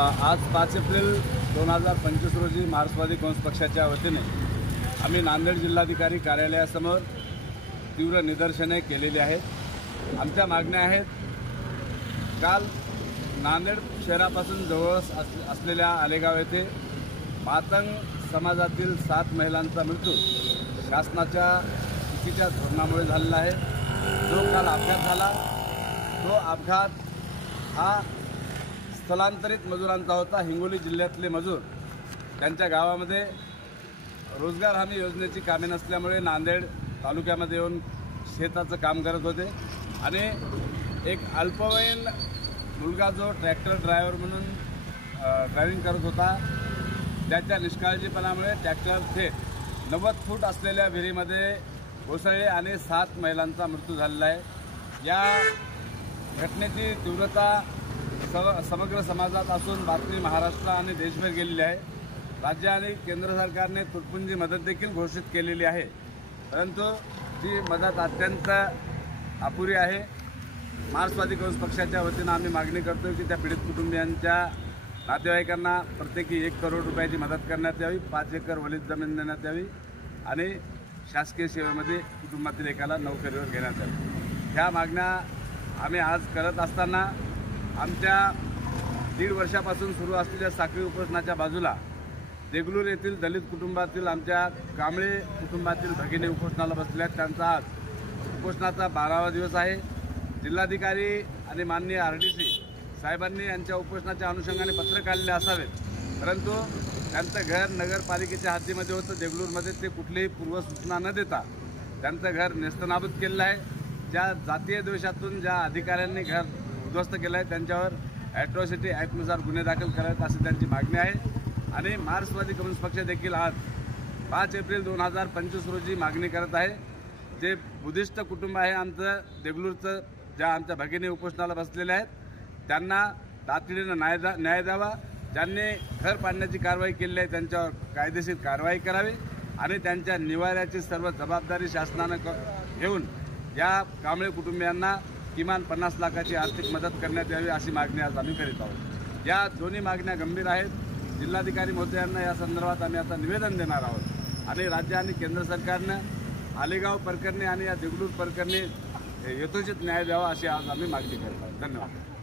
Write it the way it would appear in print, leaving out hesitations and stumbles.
आज 5 एप्रिल 2025 रोजी मार्क्सवादी काँग्रेस पक्षाच्या वतीने आम्ही नांदेड जिल्हाधिकारी कार्यालयासमोर तीव्र निदर्शने केलेली आहेत। आमच्या मागण्या आहेत, काल नांदेड शहरापासून जवळ असलेल्या आलेगाव येथे मातंग समाजातील 7 महिलांचा मृत्यू शासनाच्या चुकीच्या धोरणामुळे झालेला आहे। जो काल अपघात झाला तो अपघात हा स्थलांतरित मजुरांचा होता। हिंगोली जिल्ह्यातले मजूर त्यांच्या गावामध्ये रोजगार हमी योजनेची कामे नसल्यामुळे नांदेड तालुक्यामध्ये येऊन शेताचं काम करत होते आणि एक अल्पवयीन मुलगा जो ट्रॅक्टर ड्रायव्हर म्हणून ड्रायव्हिंग करत होता, त्याच्या निष्काळजीपणामुळे ट्रॅक्टर थेट 90 फूट असलेल्या विहिरीमध्ये कोसळले आणि 7 महिलांचा मृत्यू झालेला आहे। या घटनेची तीव्रता समग्र समाजात असून बातमी महाराष्ट्र आणि देशभर गेलेली आहे। राज्य आणि केंद्र सरकारने तुटपुंजी मदत देखील घोषित केलेली आहे, परंतु ती मदत अत्यंत अपुरी आहे। मार्क्सवादी काँग्रेस पक्षाच्या वतीनं आम्ही मागणी करतो की त्या पीडित कुटुंबियांच्या नातेवाईकांना प्रत्येकी 1 करोड रुपयाची मदत करण्यात यावी, 5 एकर वलित जमीन देण्यात यावी आणि शासकीय सेवेमध्ये कुटुंबातील एकाला नोकरीवर घेण्यात यावी। ह्या मागण्या आम्ही आज करत असताना आमच्या 1.5 वर्षापासून सुरू असलेल्या साखळी उपोषणाच्या बाजूला देगलूर येथील दलित कुटुंबातील आमच्या कांबळे कुटुंबातील भगिनी उपोषणाला बसल्या आहेत। त्यांचा आज उपोषणाचा 12वा दिवस आहे। जिल्हाधिकारी आणि माननीय RDC साहेबांनी यांच्या उपोषणाच्या अनुषंगाने पत्र काढले असावेत, परंतु त्यांचं घर नगरपालिकेच्या हद्दीमध्ये होतं देगलूरमध्ये। ते कुठलीही पूर्वसूचना न देता त्यांचं घर नेस्तनाबूत केलेलं आहे। ज्या जातीय द्वेषातून ज्या अधिकाऱ्यांनी घर उद्ध्वस्त केलं आहे त्यांच्यावर ॲट्रॉसिटी ॲक्टनुसार गुन्हे दाखल करावेत अशी त्यांची मागणी आहे। आणि मार्क्सवादी कम्युनिस्ट पक्ष देखील आज 5 एप्रिल 2025 रोजी मागणी करत आहे। जे बुद्धिस्ट कुटुंब आहे आमचं देगलूरचं, ज्या आमच्या भगिनी उपोषणाला बसलेल्या आहेत, त्यांना तातडीनं न्याय द्यावा। ज्यांनी घर पाडण्याची कारवाई केली आहे त्यांच्यावर कायदेशीर कारवाई करावी आणि त्यांच्या निवाऱ्याची सर्व जबाबदारी शासनानं घेऊन या कांबळे कुटुंबियांना किमान 50 लाखाची आर्थिक मदत करण्यात यावी अशी मागणी आज आम्ही करीत आहोत। या दोन्ही मागण्या गंभीर आहेत। जिल्हाधिकारी महोदयांना या संदर्भात आम्ही आता निवेदन देणार आहोत आणि राज्य आणि केंद्र सरकारनं आलेगाव प्रकरणी आणि या देगलूर प्रकरणी यथोचित न्याय द्यावा अशी आज आम्ही मागणी करत आहोत। धन्यवाद।